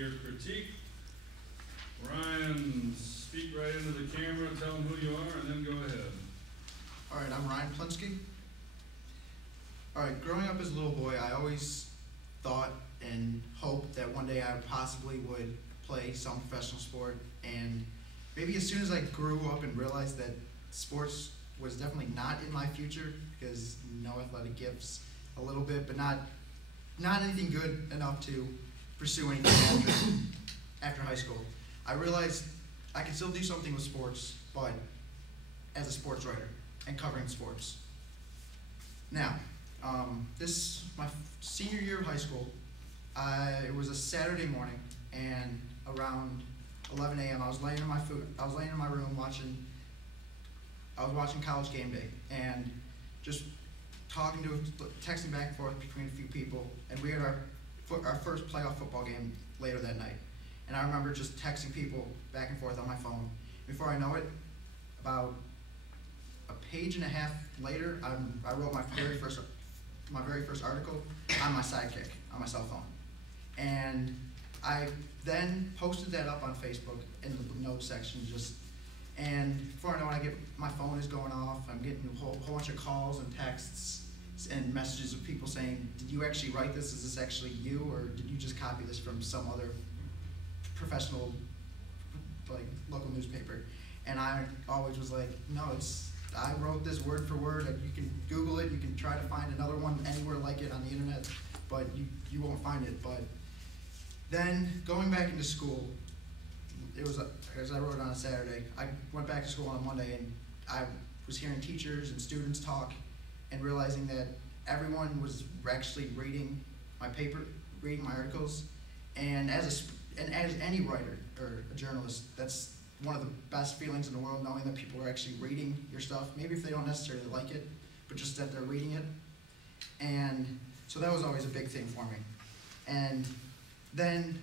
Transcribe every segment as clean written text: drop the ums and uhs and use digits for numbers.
your critique. Ryan, speak right into the camera, tell them who you are, and then go ahead. All right, I'm Ryan Plinsky. All right, growing up as a little boy, I always thought and hoped that one day I possibly would play some professional sport. And maybe as soon as I grew up and realized that sports was definitely not in my future, because no athletic gifts, a little bit, but not anything good enough to pursue anything after high school. I realized I could still do something with sports, but as a sports writer and covering sports. Now, this my senior year of high school. It was a Saturday morning, and around 11 a.m. I was laying in my room watching College Game Day, and just texting back and forth between a few people, and we had our first playoff football game later that night. And I remember just texting people back and forth on my phone. Before I know it, about a page and a half later, I wrote my very first article on my Sidekick on my cell phone, and I then posted that up on Facebook in the notes section. And before I know it, my phone is going off. I'm getting a whole bunch of calls and texts and messages of people saying, "Did you actually write this? Is this actually you, or did you just copy this from some other professional, like, local newspaper?" And I always was like, "No, I wrote this word for word. You can Google it. You can try to find another one anywhere like it on the internet, but you won't find it." But then going back into school, it was, as I wrote it on a Saturday, I went back to school on a Monday, and I was hearing teachers and students talk and realizing that everyone was actually reading my paper, reading my articles. And as any writer or a journalist, that's one of the best feelings in the world, knowing that people are actually reading your stuff, maybe if they don't necessarily like it, but just that they're reading it. And so that was always a big thing for me. And then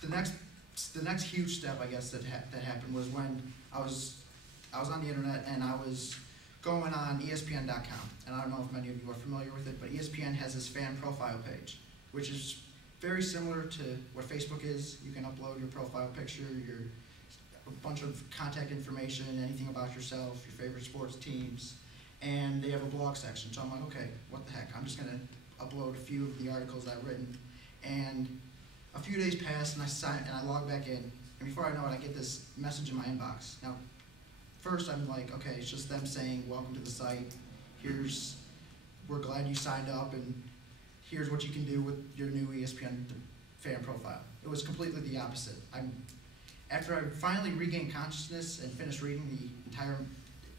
the next huge step, I guess, that happened was when I was on the internet, and I was going on ESPN.com. And I don't know if many of you are familiar with it, but ESPN has this fan profile page, which is very similar to what Facebook is. You can upload your profile picture, a bunch of contact information, anything about yourself, your favorite sports teams, and they have a blog section. So I'm like, okay, what the heck? I'm just gonna upload a few of the articles I've written. And a few days passed, and I log back in, and before I know it, I get this message in my inbox. Now, first I'm like, okay, it's just them saying, "Welcome to the site. We're glad you signed up, and here's what you can do with your new ESPN fan profile." It was completely the opposite. After I finally regained consciousness and finished reading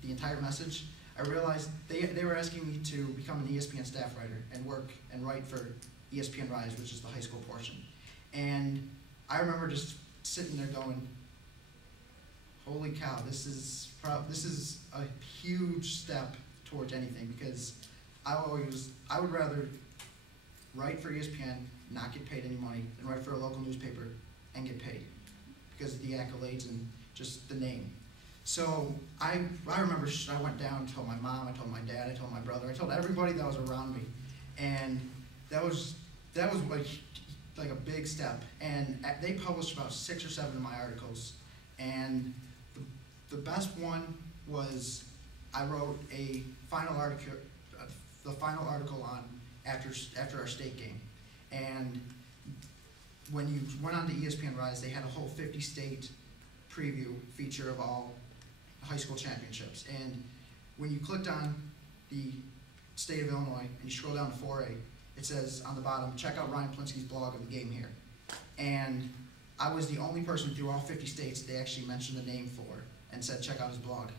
the entire message, I realized they were asking me to become an ESPN staff writer and work and write for ESPN Rise, which is the high school portion. And I remember just sitting there going, "Holy cow, this is a huge step towards anything," because I would rather write for ESPN, not get paid any money, than write for a local newspaper and get paid, because of the accolades and just the name. So I remember I went down and told my mom, I told my dad, I told my brother, I told everybody that was around me, and that was like a big step. And they published about 6 or 7 of my articles, and the best one was I wrote the final article on after our state game. And when you went on to ESPN Rise, they had a whole 50-state preview feature of all high school championships. And when you clicked on the state of Illinois and you scroll down to 4A, it says on the bottom, "Check out Ryan Plinsky's blog of the game here." And I was the only person through all 50 states they actually mentioned the name for and said, "Check out his blog."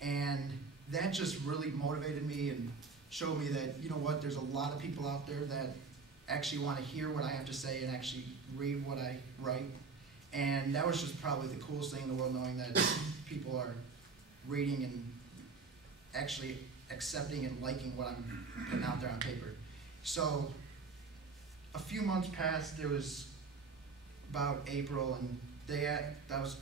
And that just really motivated me and showed me that, you know what, there's a lot of people out there that actually want to hear what I have to say and actually read what I write. And that was just probably the coolest thing in the world, knowing that people are reading and actually accepting and liking what I'm putting out there on paper. So a few months passed. It was about April, and I was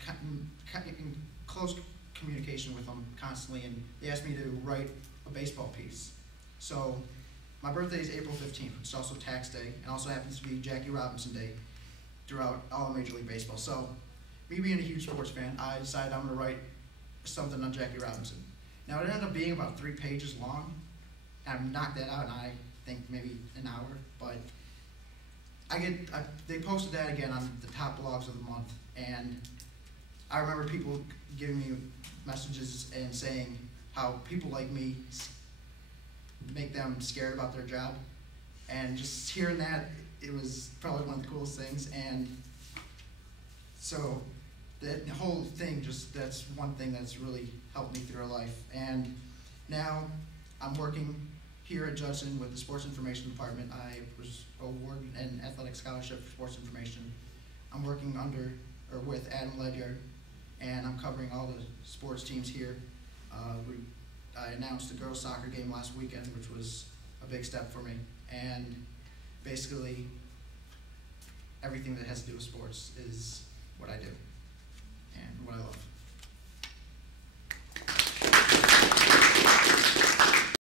in close communication with them constantly, and they asked me to write a baseball piece. So my birthday is April 15th, which is also tax day, and also happens to be Jackie Robinson Day. throughout all of Major League Baseball. So, me being a huge sports fan, I decided I'm going to write something on Jackie Robinson. Now, it ended up being about 3 pages long. I knocked that out in, I think, maybe an hour. But they posted that again on the top blogs of the month. And I remember people giving me messages and saying how people like me make them scared about their job. And just hearing that, it was probably one of the coolest things. And so that whole thing, that's one thing that's really helped me through life. And now I'm working here at Judson with the Sports Information Department. I was awarded an athletic scholarship for sports information. I'm working with Adam Ledyard, and I'm covering all the sports teams here. I announced the girls' soccer game last weekend, which was a big step for me. And basically, everything that has to do with sports is what I do and what